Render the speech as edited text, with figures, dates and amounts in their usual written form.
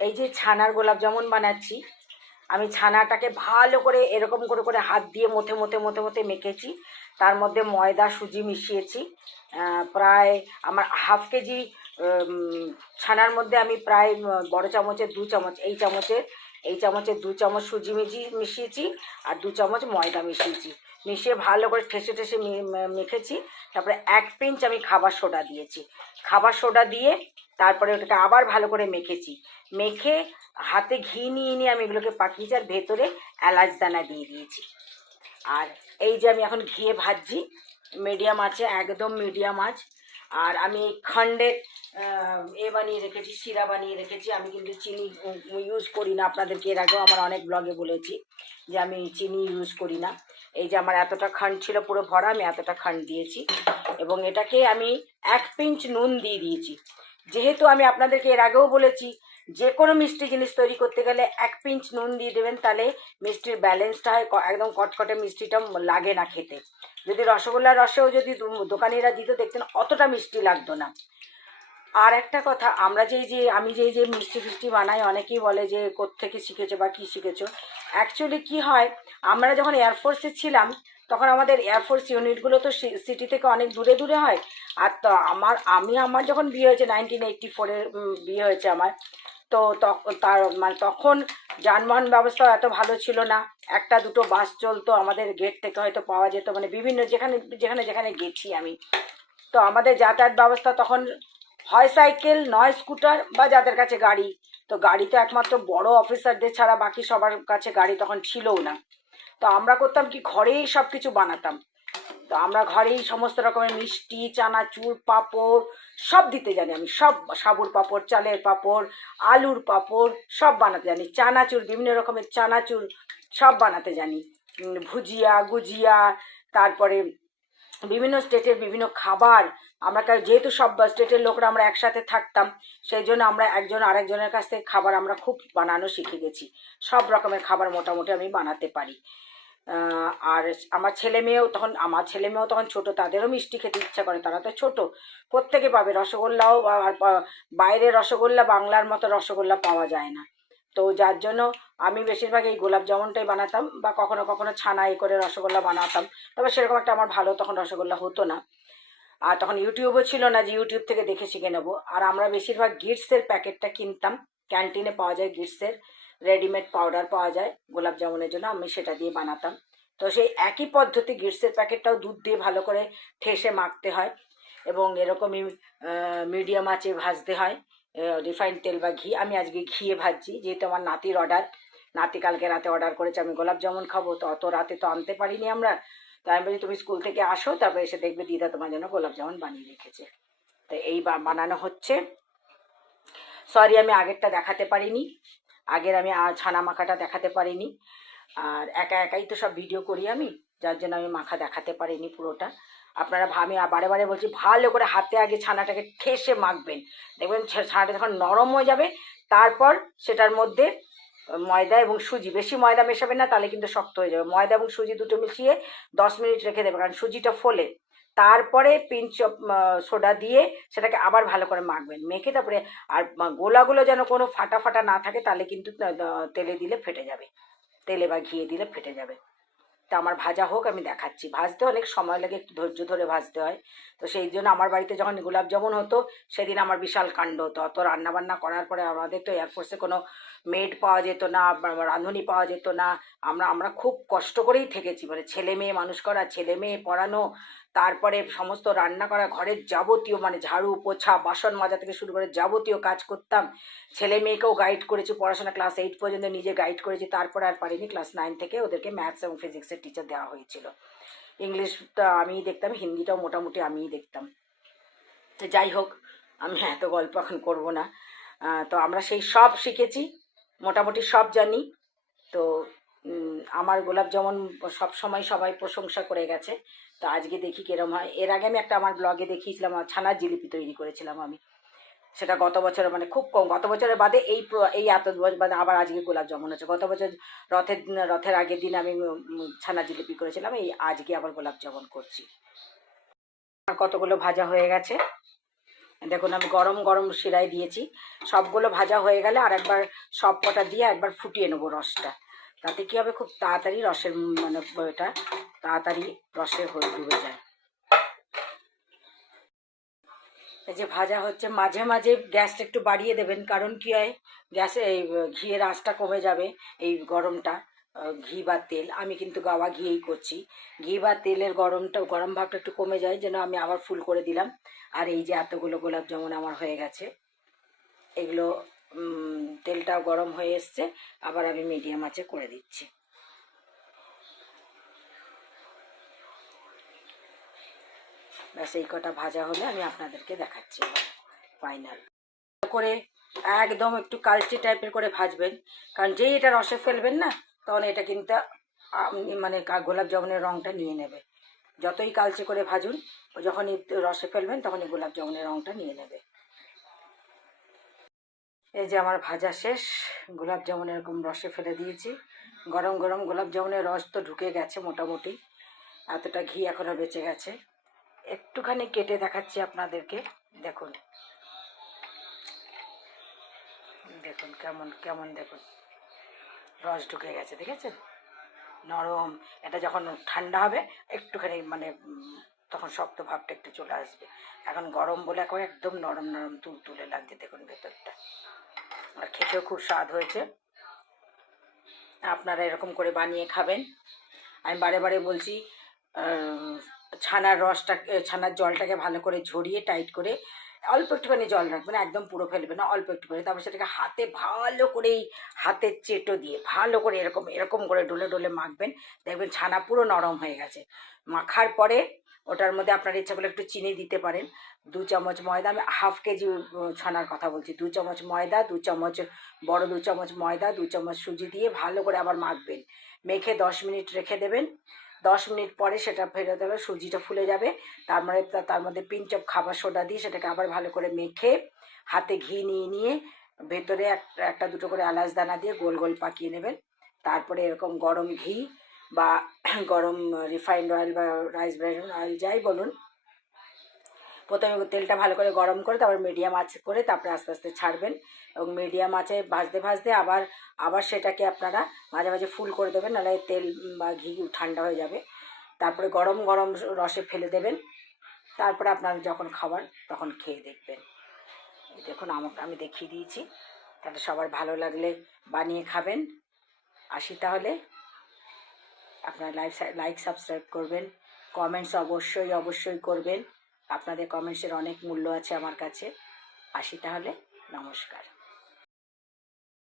এই যে ছানার গোলাপ জামুন বানাচ্ছি, আমি ছানাটাকে ভালো করে এরকম করে করে হাত দিয়ে মথে মথে মথে মথে মেখেছি। তার মধ্যে ময়দা সুজি মিশিয়েছি। প্রায় আমার হাফ কেজি ছানার মধ্যে আমি প্রায় বড় চামচের 2 চামচ, এই চামচের 2 চামচ সুজি মিশিয়েছি, আর 2 চামচ ময়দা মিশিয়েছি। মিশিয়ে ভালো করে ঠেসে ঠেসে মেখেছি। তারপরে 1 পিঞ্চ আমি খাবার সোডা দিয়েছি। খাবার সোডা দিয়ে তারপরে ওটাকে আবার ভালো করে মেখেছি। মেখে হাতে ঘি নিয়ে নিয়ে আমি এগুলোকে পাকিয়েছি, আর ভেতরে এলাচ দানা দিয়ে দিয়েছি। আর এই যে আমি এখন ঘিয়ে ভাজছি মিডিয়াম আছে, একদম মিডিয়াম আঁচ। আর আমি খন্ডের বানিয়ে রেখেছি, শিরা বানিয়ে রেখেছি। আমি কিন্তু চিনি ইউজ করি না, আপনাদেরকে এর আগেও আমার অনেক ব্লগে বলেছি যে আমি চিনি ইউজ করি না। এই যে আমার এতটা খান্ড ছিল পুরো ভরা, আমি এতটা খান্ড দিয়েছি। এবং এটাকে আমি 1 পিঞ্চ নুন দিয়ে দিয়েছি। যেহেতু আমি আপনাদেরকে এর আগেও বলেছি যে কোনো মিষ্টি জিনিস তৈরি করতে গেলে 1 পিঞ্চ নুন দিয়ে দেবেন, তাহলে মিষ্টির ব্যালেন্সটা হয়, একদম কটকটে মিষ্টিটা লাগে না খেতে। যদি রসগোল্লার রসেও যদি দোকানিরা দিত দেখতেন অতটা মিষ্টি লাগতো না। আর একটা কথা, আমরা আমি যে মিষ্টি ফিষ্টি বানাই, অনেকেই বলে যে কোত্থেকে শিখেছো বা কী শিখেছো। অ্যাকচুয়ালি কী হয়, আমরা যখন এয়ারফোর্সে ছিলাম তখন আমাদের এয়ারফোর্স ইউনিটগুলো তো সিটি থেকে অনেক দূরে দূরে হয়। আর তো আমার যখন বিয়ে হয়েছে 1984-এ বিয়ে হয়েছে আমার, তো তার মানে তখন যানবাহন ব্যবস্থাও এত ভালো ছিল না। একটা দুটো বাস চলতো, আমাদের গেট থেকে হয়তো পাওয়া যেত, মানে বিভিন্ন যেখানে যেখানে যেখানে গেছি আমি। তো আমাদের যাতায়াত ব্যবস্থা তখন হয় সাইকেল, নয় স্কুটার, বা যাদের কাছে গাড়ি। তো গাড়ি তো একমাত্র বড় অফিসারদের ছাড়া বাকি সবার কাছে গাড়ি তখন ছিলও না। তো আমরা করতাম কি, ঘরেই সব কিছু বানাতাম। তো আমরা ঘরেই সমস্ত রকমের মিষ্টি, চানাচুর, পাঁপড় সব দিতে জানি আমি। সব সাবুর পাঁপড়, চালের পাঁপড়, আলুর পাঁপড় সব বানাতে জানি। চানাচুর, বিভিন্ন রকমের চানাচুর সব বানাতে জানি। ভুজিয়া, গুজিয়া, তারপরে বিভিন্ন স্টেটের বিভিন্ন খাবার। আমরা যেহেতু সব স্টেটের লোকরা আমরা একসাথে থাকতাম, সেই জন্য আমরা একজন আরেকজনের কাছ থেকে খাবার আমরা খুব বানানো শিখে গেছি। সব রকমের খাবার মোটামুটি আমি বানাতে পারি। আর আমার ছেলে মেয়েও তখন ছোট, তাদেরও মিষ্টি খেতে ইচ্ছা করে, তারা তো ছোট, কোত্থেকে পাবে রসগোল্লাও। আর বাইরের রসগোল্লা বাংলার মতো রসগোল্লা পাওয়া যায় না। তো যার জন্য আমি বেশিরভাগ এই গোলাপ জামুনটাই বানাতাম, বা কখনো কখনো ছানা করে রসগোল্লা বানাতাম। তবে সেরকম একটা আমার ভালো তখন রসগোল্লা হতো না। আর তখন ইউটিউবও ছিল না যে ইউটিউব থেকে দেখে শিখে নেবো। আর আমরা বেশিরভাগ গিটসের প্যাকেটটা কিনতাম, ক্যান্টিনে পাওয়া যায় গিটসের রেডিমেড পাউডার পাওয়া যায় গোলাপ জামুনের জন্য, আমি সেটা দিয়ে বানাতাম। তো সেই একই পদ্ধতি গিটসের প্যাকেটটাও দুধ দিয়ে ভালো করে ঠেসে মাখতে হয়, এবং এরকমই মিডিয়াম আঁচে ভাজতে হয়। রিফাইন্ড তেল বা ঘি, আমি আজকে ঘিয়ে ভাজছি যেহেতু আমার নাতির অর্ডার। নাতি কালকে রাতে অর্ডার করেছে আমি গোলাপ জামুন খাবো, তো অত রাতে তো আনতে পারিনি আমরা। তাই আমি বলছি তুমি স্কুল থেকে আসো, তারপরে এসে দেখবে দিদা তোমার জন্য গোলাপ জামুন বানিয়ে রেখেছে। তো এই বানানো হচ্ছে। সরি আমি আগেরটা দেখাতে পারিনি, আগের আমি ছানা মাখাটা দেখাতে পারিনি। আর একা একাই তো সব ভিডিও করি আমি, যার জন্য আমি মাখা দেখাতে পারিনি পুরোটা। আপনারা আমি বারে বারে বলছি ভালো করে হাতে আগে ছানাটাকে ঠেসে মাখবেন। দেখবেন ছানাটা যখন নরম হয়ে যাবে, তারপর সেটার মধ্যে ময়দা এবং সুজি, বেশি ময়দা মেশাবেন না, তাহলে কিন্তু শক্ত হয়ে যাবে। ময়দা এবং সুজি দুটো মিশিয়ে 10 মিনিট রেখে দেবে, কারণ সুজিটা ফোলে। তারপরে পিঞ্চ অফ সোডা দিয়ে সেটাকে আবার ভালো করে মাখবেন। মেখে তারপরে আর গোলাগুলো যেন কোনো ফাটা ফাটা না থাকে, তাহলে কিন্তু তেলে দিলে ফেটে যাবে, তেলে বা ঘিয়ে দিলে ফেটে যাবে। তা আমার ভাজা হোক, আমি দেখাচ্ছি। ভাজতে অনেক সময় লাগে, একটু ধৈর্য ধরে ভাজতে হয়। তো সেই জন্য আমার বাড়িতে যখন গোলাপ জামুন হতো সেদিন আমার বিশাল কাণ্ড হতো। অত রান্নাবান্না করার পরে আমাদের তো এয়ারফোর্সে কোনো মেড পাওয়া যেত না, রাঁধুনি পাওয়া যেত না। আমরা খুব কষ্ট করেই থেকেছি, মানে ছেলে মেয়ে মানুষ করা, ছেলে মেয়ে পড়ানো, তারপরে সমস্ত রান্না করা, ঘরের যাবতীয় মানে ঝাড়ু পোছা বাসন মাজা থেকে শুরু করে যাবতীয় কাজ করতাম। ছেলে মেয়েকেও গাইড করেছি পড়াশোনা, ক্লাস 8 পর্যন্ত নিজে গাইড করেছি, তারপরে আর পারিনি। ক্লাস 9 থেকে ওদেরকে ম্যাথস এবং ফিজিক্সের টিচার দেওয়া হয়েছিল। ইংলিশটা আমিই দেখতাম, হিন্দিটাও মোটামুটি আমিই দেখতাম। তো যাই হোক, আমি এত গল্প এখন করবো না। তো আমরা সেই সব শিখেছি, মোটামুটি সব জানি। তো আমার গোলাপ জামুন সব সময় সবাই প্রশংসা করে গেছে। তো আজকে দেখি কিরম হয়। এর আগে আমি একটা আমার ব্লগে দেখিয়েছিলাম, ছানার জিলিপি তৈরি করেছিলাম আমি। সেটা গত বছরে, মানে খুব কম, গত বছরের বাদে এই এত বছর বাদে আবার আজকে গোলাপ জামুন হচ্ছে। গত বছর রথের আগের দিন আমি ছানা জিলিপি করেছিলাম, এই আজকে আবার গোলাপ জামুন করছি। আর কতগুলো ভাজা হয়ে গেছে, দেখুন আমি গরম গরম শিরাই দিয়েছি। সবগুলো ভাজা হয়ে গেলে আর একবার সব কটা দিয়ে একবার ফুটিয়ে নেবো রসটা। তাতে কী হবে, খুব তাড়াতাড়ি রসের মানে এটা তাড়াতাড়ি রসে ডুবে যায়। এই যে ভাজা হচ্ছে, মাঝে মাঝে গ্যাসটা একটু বাড়িয়ে দেবেন, কারণ কী হয়, গ্যাসে এই ঘিয়ের আঁচটা কমে যাবে এই গরমটা। ঘি বা তেল, আমি কিন্তু গাওয়া ঘিয়েই করছি। ঘি বা তেলের গরম ভাবটা একটু কমে যায়, যেন আমি আবার ফুল করে দিলাম। আর এই যে এতগুলো গোলাপ জামুন আমার হয়ে গেছে, এগুলো তেলটাও গরম হয়ে এসছে, আবার আমি মিডিয়াম আঁচে করে দিচ্ছি। ব্যাস এই কটা ভাজা হলে আমি আপনাদেরকে দেখাচ্ছি ফাইনাল করে। একদম একটু কালচে টাইপের করে ভাজবেন, কারণ যেই এটা রসে ফেলবেন না, তখন এটা কিন্তু মানে গোলাপ জামুনের রঙটা নিয়ে নেবে। যতই কালচে করে ভাজুন, যখনই রসে ফেলবেন তখনই গোলাপ জামুনের রঙটা নিয়ে নেবে। এই যে আমার ভাজা শেষ, গোলাপ জামুন এরকম রসে ফেলে দিয়েছি। গরম গরম গোলাপ জামুনের রস তো ঢুকে গেছে মোটামুটি, এতটা ঘি এখনও বেঁচে গেছে। একটুখানি কেটে দেখাচ্ছি আপনাদেরকে, দেখুন দেখুন কেমন কেমন দেখুন রস ঢুকে গেছে, দেখেছেন? নরম। এটা যখন ঠান্ডা হবে একটুখানি মানে তখন শক্ত ভাবটা একটু চলে আসবে। এখন গরম বলে এখন একদম নরম নরম তুলতুলে লাগছে, দেখুন ভেতরটা। আর খেতেও খুব স্বাদ হয়েছে। আপনারা এরকম করে বানিয়ে খাবেন। আমি বারে বারে বলছি, ছানার ছানার জলটাকে ভালো করে ঝরিয়ে টাইট করে অল্প একটুখানি জল রাখবেন, একদম পুরো ফেলবে না, অল্প একটু করে। তারপর সেটাকে হাতে ভালো করে হাতের চেটো দিয়ে ভালো করে এরকম এরকম করে ডলে ডলে মাখবেন। দেখবেন ছানা পুরো নরম হয়ে গেছে। মাখার পরে ওটার মধ্যে আপনার ইচ্ছা করলে একটু চিনি দিতে পারেন। 2 চামচ ময়দা, আমি হাফ কেজি ছানার কথা বলছি, 2 চামচ ময়দা, 2 চামচ বড় 2 চামচ ময়দা, 2 চামচ সুজি দিয়ে ভালো করে আবার মাখবেন। মেখে 10 মিনিট রেখে দেবেন। 10 মিনিট পরে সেটা ফেলে দেবে, সুজিটা ফুলে যাবে। তার মধ্যে পিঞ্চ অফ খাবার সোডা দিয়ে সেটাকে আবার ভালো করে মেখে হাতে ঘি নিয়ে ভেতরে একটা দুটো করে এলাচ দানা দিয়ে গোল গোল পাকিয়ে নেবেন। তারপরে এরকম গরম ঘি বা গরম রিফাইন্ড অয়েল বা রাইস ব্র্যান অয়েল যাই বলুন, প্রথমে তেলটা ভালো করে গরম করে তারপর মিডিয়াম আঁচ করে তারপরে আস্তে আস্তে ছাড়বেন, এবং মিডিয়াম আঁচে ভাজতে ভাজতে আবার সেটাকে আপনারা মাঝে মাঝে ফুল করে দেবেন, নাহলে তেল বা ঘি ঠান্ডা হয়ে যাবে। তারপরে গরম গরম রসে ফেলে দেবেন। তারপরে আপনারা যখন খাবার তখন খেয়ে দেখবেন। দেখুন আমি দেখিয়ে দিয়েছি, তাহলে সবার ভালো লাগলে বানিয়ে খাবেন। আসি তাহলে, আপনারা লাইক সাবস্ক্রাইব করবেন, কমেন্টস অবশ্যই অবশ্যই করবেন। আপনাদের কমেন্টসের অনেক মূল্য আছে আমার কাছে। আসি তাহলে, নমস্কার।